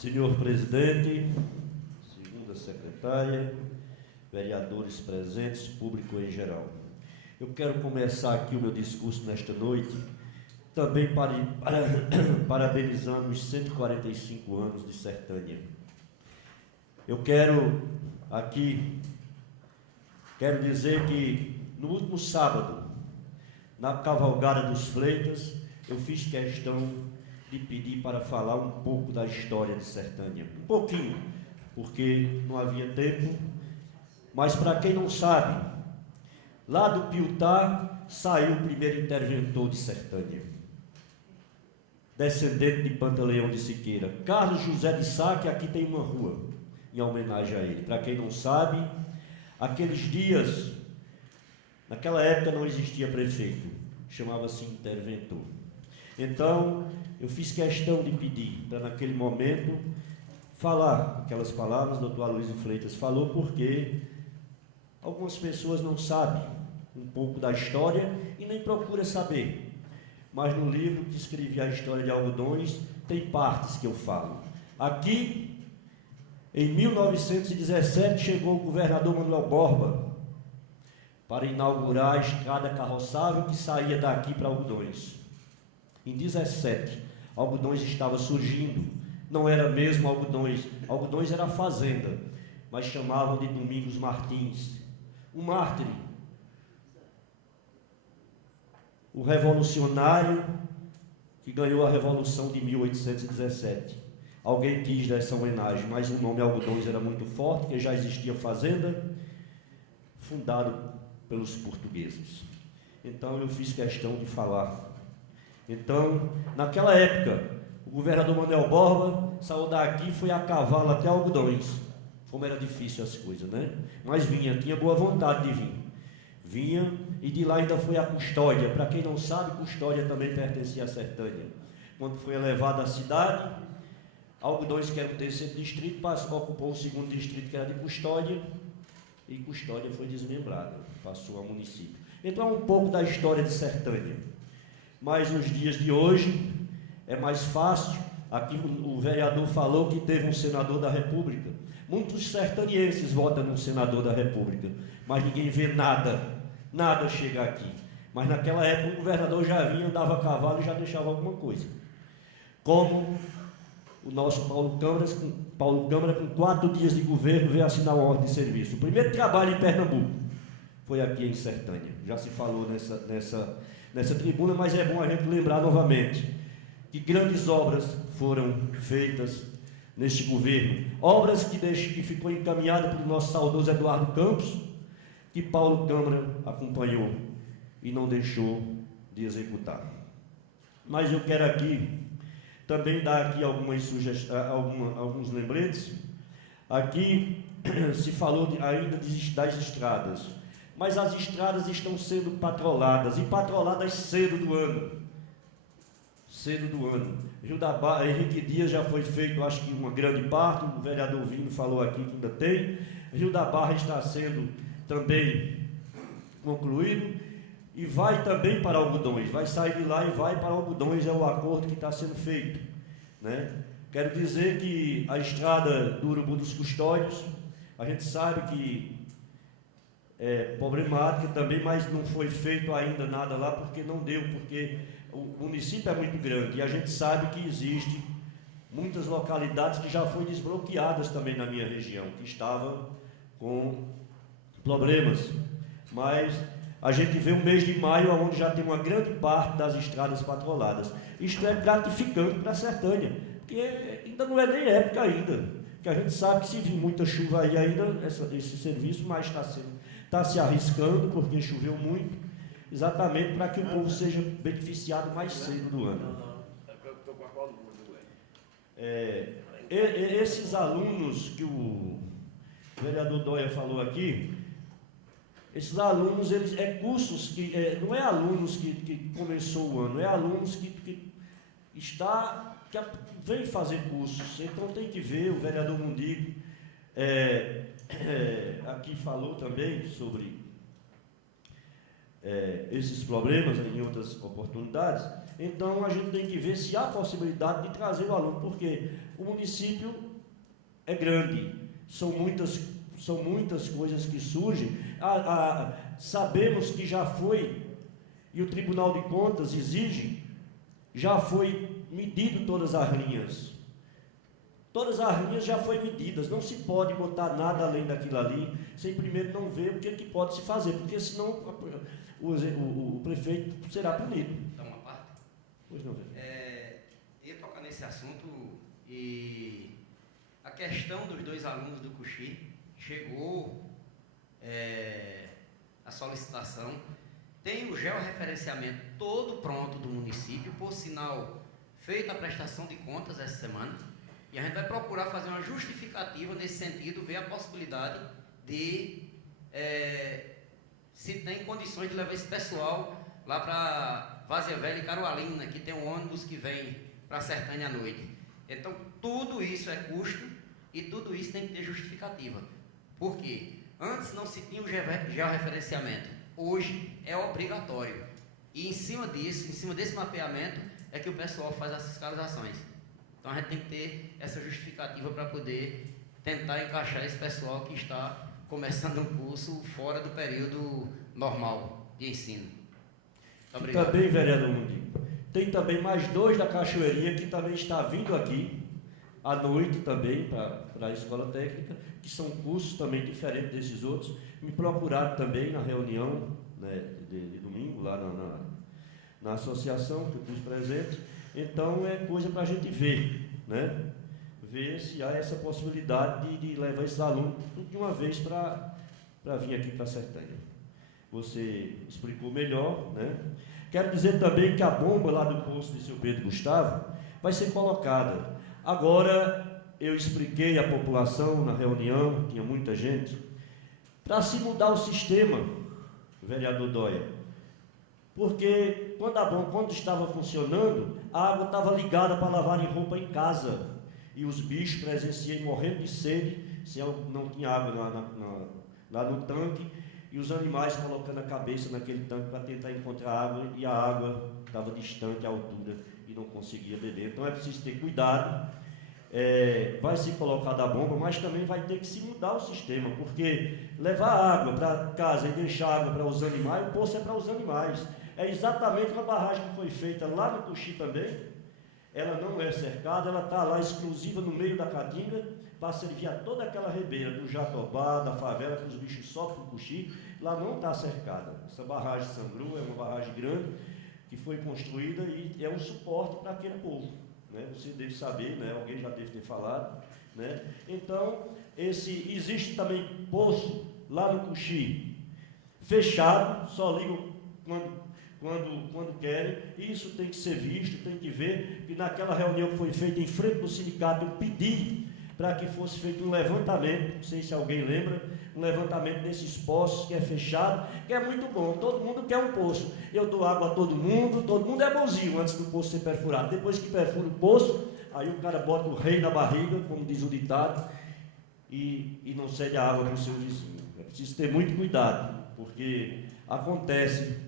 Senhor presidente, segunda secretária, vereadores presentes, público em geral. Eu quero começar aqui o meu discurso nesta noite, também parabenizando os 145 anos de Sertânia. Eu quero dizer que no último sábado, na Cavalgada dos Freitas, eu fiz questão de pedir para falar um pouco da história de Sertânia. Um pouquinho, porque não havia tempo, mas para quem não sabe, lá do Piutá saiu o primeiro interventor de Sertânia, descendente de Pantaleão de Siqueira, Carlos José de Sá, que aqui tem uma rua em homenagem a ele. Para quem não sabe, aqueles dias, naquela época não existia prefeito, chamava-se interventor. Então, eu fiz questão de pedir para, naquele momento, falar aquelas palavras que o doutor Aloysio Freitas falou, porque algumas pessoas não sabem um pouco da história e nem procuram saber. Mas no livro que escrevi a história de Algodões, tem partes que eu falo. Aqui, em 1917, chegou o governador Manuel Borba para inaugurar a estrada carroçável que saía daqui para Algodões. Em 17, Algodões estava surgindo, não era mesmo Algodões, Algodões era a fazenda, mas chamavam de Domingos Martins, o mártir, o revolucionário que ganhou a Revolução de 1817. Alguém quis dar essa homenagem, mas o nome Algodões era muito forte, porque já existia fazenda, fundado pelos portugueses. Então eu fiz questão de falar. Então, naquela época, o governador Manuel Borba saiu daqui e foi a cavalo até Algodões. Como era difícil as coisas, né? Mas vinha, tinha boa vontade de vir. Vinha, e de lá ainda foi a Custódia. Para quem não sabe, Custódia também pertencia a Sertânia. Quando foi elevada à cidade, Algodões, que era o terceiro distrito, ocupou o segundo distrito, que era de Custódia, e Custódia foi desmembrada, passou ao município. Então, um pouco da história de Sertânia. Mas nos dias de hoje é mais fácil. Aqui o vereador falou que teve um senador da República. Muitos sertanienses votam no senador da República, mas ninguém vê nada chegar aqui. Mas naquela época o governador já vinha, andava a cavalo e já deixava alguma coisa. Como o nosso Paulo Câmara, com 4 dias de governo, veio assinar uma ordem de serviço. O primeiro trabalho em Pernambuco foi aqui em Sertânia. Já se falou nessa tribuna, mas é bom a gente lembrar novamente que grandes obras foram feitas neste governo. Obras que ficou encaminhada pelo nosso saudoso Eduardo Campos, que Paulo Câmara acompanhou e não deixou de executar. Mas eu quero aqui também dar aqui alguns lembretes. Aqui se falou ainda das estradas, mas as estradas estão sendo patroladas, e patroladas cedo do ano. Rio da Barra, Henrique Dias já foi feito, acho que uma grande parte, o vereador Vino falou aqui que ainda tem. Rio da Barra está sendo também concluído, e vai também para Algodões, vai sair de lá e vai para Algodões, é o acordo que está sendo feito, né? Quero dizer que a estrada do Urubu dos Custódios, a gente sabe que é problemática também, mas não foi feito ainda nada lá, porque não deu, porque o município é muito grande, e a gente sabe que existe muitas localidades que já foram desbloqueadas também na minha região, que estavam com problemas, mas a gente vê o mês de maio, onde já tem uma grande parte das estradas patroladas. Isto é gratificante para a Sertânia, porque ainda não é nem época ainda, que a gente sabe que se vir muita chuva aí ainda, esse serviço mais está se arriscando, porque choveu muito, exatamente para que o povo seja beneficiado mais cedo do ano. Esses alunos que o vereador Dóia falou aqui, esses alunos, cursos que, não é alunos que começou o ano, é alunos que vem fazer cursos. Então tem que ver, o vereador Mundigo aqui falou também sobre esses problemas em outras oportunidades. Então, a gente tem que ver se há possibilidade de trazer o aluno, porque o município é grande, são muitas coisas que surgem. Sabemos que já foi, e o Tribunal de Contas exige, já foi medido todas as linhas. Todas as linhas já foram medidas, não se pode botar nada além daquilo ali, sem primeiro não ver o que pode se fazer, porque senão o prefeito será punido. Então, uma parte? Pois não, ia tocar nesse assunto, e a questão dos 2 alunos do Cuxi, chegou a solicitação, tem o georreferenciamento todo pronto do município, por sinal, feita a prestação de contas essa semana, e a gente vai procurar fazer uma justificativa nesse sentido, ver a possibilidade de, se tem condições de levar esse pessoal lá para Várzea Velha e Carualina, que tem um ônibus que vem para Sertânia à noite. Então, tudo isso é custo e tudo isso tem que ter justificativa. Por quê? Antes não se tinha o georreferenciamento, hoje é obrigatório. E em cima desse mapeamento, é que o pessoal faz as fiscalizações. Então, a gente tem que ter essa justificativa para poder tentar encaixar esse pessoal que está começando um curso fora do período normal de ensino. Muito obrigado. Também, vereador Mundi, tem também mais 2 da Cachoeirinha que também está vindo aqui à noite também para a escola técnica, que são cursos também diferentes desses outros. Me procuraram também na reunião, né, de domingo lá na associação que eu fiz presente. Então é coisa para a gente ver, né? Ver se há essa possibilidade de levar esses alunos de uma vez para vir aqui para Sertânia. Você explicou melhor, né? Quero dizer também que a bomba lá do posto de seu Pedro Gustavo vai ser colocada. Agora, eu expliquei à população na reunião, tinha muita gente, para se mudar o sistema, vereador Dóia, porque quando estava funcionando, a água estava ligada para lavarem roupa em casa, e os bichos presenciei morrendo de sede, se não tinha água lá no tanque, e os animais colocando a cabeça naquele tanque para tentar encontrar água, e a água estava distante à altura e não conseguia beber. Então é preciso ter cuidado. Vai ser colocada a bomba, mas também vai ter que se mudar o sistema, porque levar água para casa e deixar água para os animais, o poço é para os animais. É exatamente uma barragem que foi feita lá no Cuxi também. Ela não é cercada, ela está lá exclusiva no meio da Caatinga, para servir a toda aquela ribeira do Jatobá, da favela, que os bichos só para o Cuxi. Lá não está cercada. Essa barragem Sangru é uma barragem grande que foi construída e é um suporte para aquele povo, né? Você deve saber, né? Alguém já deve ter falado, né? Então, existe também poço lá no Cuxi, fechado, só ligam quando querem. Isso tem que ser visto, tem que ver, que naquela reunião que foi feita em frente do sindicato, eu pedi para que fosse feito um levantamento, não sei se alguém lembra, um levantamento desses poços que é fechado, que é muito bom, todo mundo quer um poço. Eu dou água a todo mundo é bonzinho antes do poço ser perfurado. Depois que perfura o poço, aí o cara bota o rei na barriga, como diz o ditado, e não cede a água para o seu vizinho. É preciso ter muito cuidado, porque acontece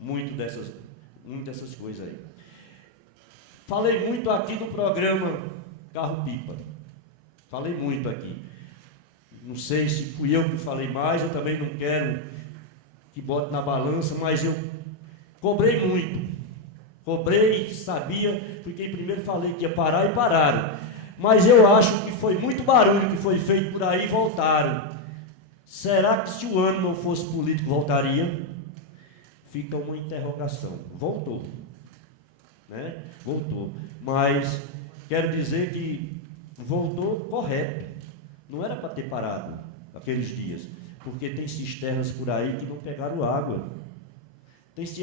muito dessas coisas aí. Falei muito aqui do programa Carro-Pipa. Falei muito aqui. Não sei se fui eu que falei mais, eu também não quero que bote na balança, mas eu cobrei muito. Cobrei, sabia, porque primeiro falei que ia parar e pararam. Mas eu acho que foi muito barulho que foi feito por aí e voltaram. Será que se o ano não fosse político voltaria? Fica uma interrogação. Voltou, né? Voltou. Mas quero dizer que voltou correto. Não era para ter parado aqueles dias, porque tem cisternas por aí que não pegaram água.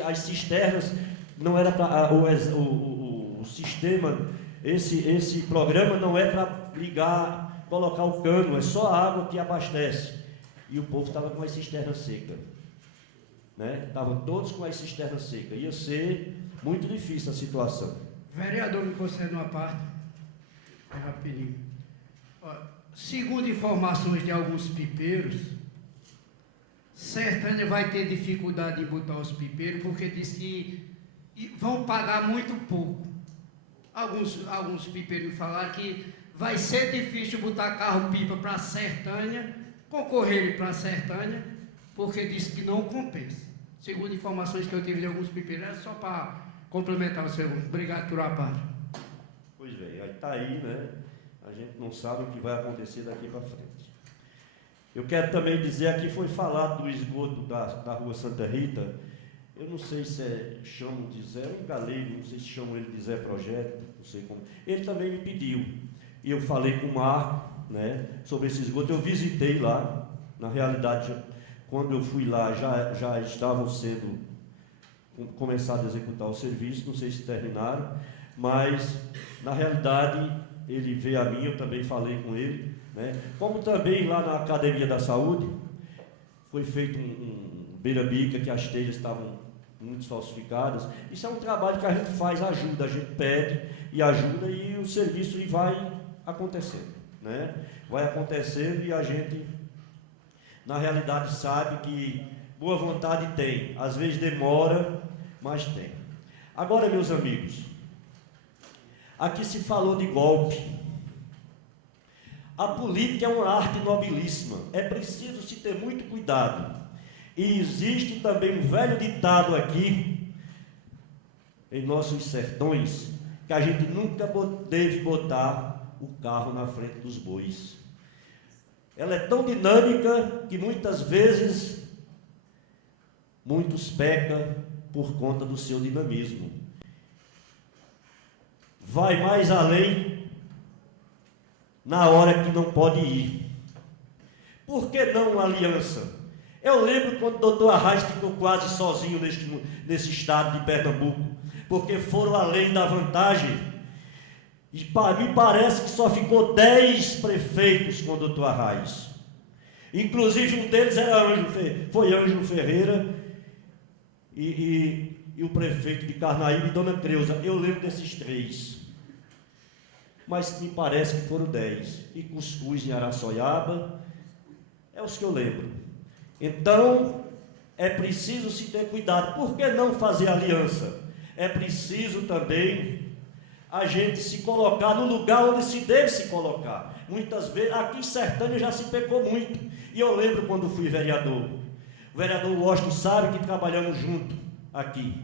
As cisternas não era para o sistema, esse programa não é para ligar, colocar o cano, é só a água que abastece. E o povo estava com as cisternas secas, né? Estavam todos com as cisternas secas. Ia ser muito difícil a situação. Vereador, me concede uma parte, rapidinho. Segundo informações de alguns pipeiros, Sertânia vai ter dificuldade em botar os pipeiros, porque diz que vão pagar muito pouco. Alguns pipeiros falaram que vai ser difícil botar carro-pipa para Sertânia, concorrer para Sertânia, porque diz que não compensa. Segundo informações que eu tive de alguns pipeiros, é só para complementar o segundo. Obrigado por a parte. Pois bem, aí está aí, né? A gente não sabe o que vai acontecer daqui para frente. Eu quero também dizer, aqui foi falado do esgoto da Rua Santa Rita. Eu não sei se chamam de Zé, um galego, não sei se chamam ele de Zé Projeto, não sei como. Ele também me pediu, e eu falei com o Marco, né, sobre esse esgoto. Eu visitei lá, na realidade, quando eu fui lá, já estavam sendo começado a executar o serviço, não sei se terminaram, mas, na realidade, ele veio a mim, eu também falei com ele, né? Como também lá na Academia da Saúde, foi feito um beira-bica, que as telhas estavam muito falsificadas. Isso é um trabalho que a gente faz, ajuda, a gente pede e ajuda, e o serviço vai acontecendo, né? Vai acontecendo, e a gente, na realidade, sabe que boa vontade tem, às vezes demora, mas tem. Agora, meus amigos, aqui se falou de golpe. A política é uma arte nobilíssima, é preciso se ter muito cuidado. E existe também um velho ditado aqui, em nossos sertões, que a gente nunca deve botar o carro na frente dos bois. Ela é tão dinâmica que muitas vezes muitos pecam por conta do seu dinamismo. Vai mais além na hora que não pode ir. Por que não uma aliança? Eu lembro quando o doutor Arraes ficou quase sozinho nesse estado de Pernambuco, porque foram além da vantagem, e me parece que só ficou 10 prefeitos com o doutor Arraes. Inclusive um deles foi Ângelo Ferreira, e o prefeito de Carnaíba e Dona Creuza. Eu lembro desses 3. Mas me parece que foram 10. E Cuscuz em Araçoiaba, é os que eu lembro. Então, é preciso se ter cuidado. Por que não fazer aliança? É preciso também a gente se colocar no lugar onde se deve se colocar. Muitas vezes, aqui em Sertânia já se pecou muito. E eu lembro quando fui vereador. O vereador Washington sabe que trabalhamos junto aqui.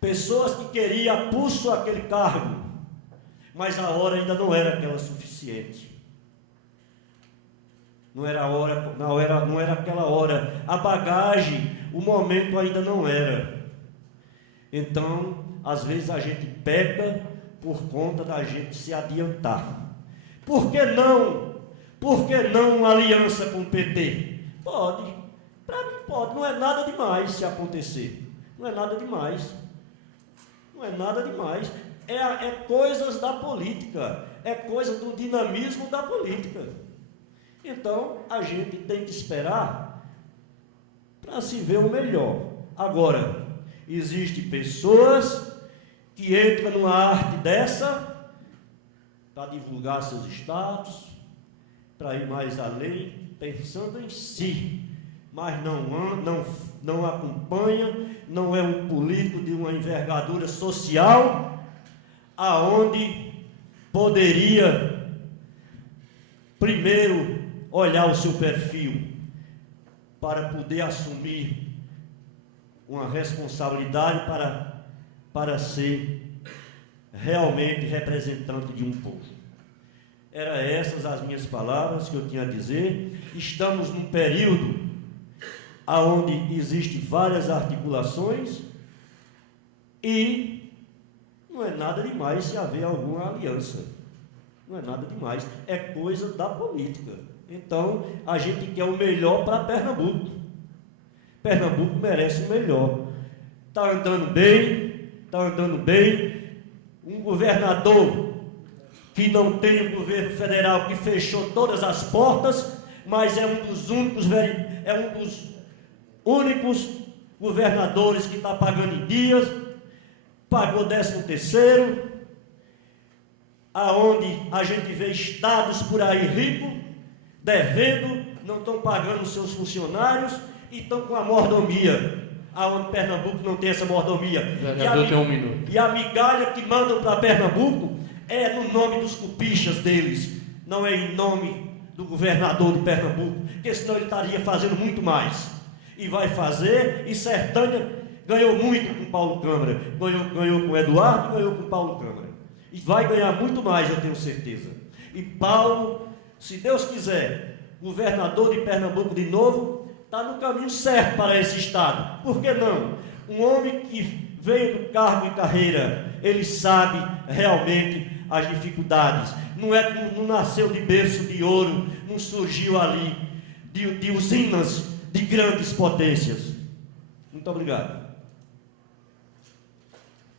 Pessoas que queriam a pulso aquele cargo, mas a hora ainda não era aquela suficiente. Não era aquela hora. A bagagem, o momento ainda não era. Então, às vezes a gente peca por conta da gente se adiantar. Por que não? Por que não uma aliança com o PT? Pode. Para mim pode. Não é nada demais se acontecer. Não é nada demais. Não é nada demais. É coisas da política. É coisa do dinamismo da política. Então, a gente tem que esperar para se ver o melhor. Agora, existem pessoas que entram numa arte dessa para divulgar seus status, para ir mais além, pensando em si, mas não acompanha, não é um político de uma envergadura social, aonde poderia primeiro olhar o seu perfil para poder assumir uma responsabilidade para ser realmente representante de um povo. Eram essas as minhas palavras que eu tinha a dizer. Estamos num período onde existem várias articulações e não é nada demais se haver alguma aliança. Não é nada demais, é coisa da política. Então, a gente quer o melhor para Pernambuco. Pernambuco merece o melhor. Está andando bem. Um governador que não tem o governo federal, que fechou todas as portas, mas é um dos únicos governadores que está pagando em dias, pagou 13º, aonde a gente vê estados por aí ricos, devendo, não estão pagando seus funcionários, e estão com a mordomia, aonde Pernambuco não tem essa mordomia. Vereador, tem 1 minuto. E a migalha que mandam para Pernambuco é no nome dos cupichas deles, não é em nome do governador de Pernambuco, porque senão ele estaria fazendo muito mais. E vai fazer, e Sertânia ganhou muito com Paulo Câmara, ganhou com Eduardo e ganhou com Paulo Câmara. E vai ganhar muito mais, eu tenho certeza. E Paulo, se Deus quiser, governador de Pernambuco de novo, está no caminho certo para esse estado. Por que não? Um homem que veio do cargo e carreira, ele sabe realmente as dificuldades. Não nasceu de berço de ouro, não surgiu ali de usinas de grandes potências. Muito obrigado.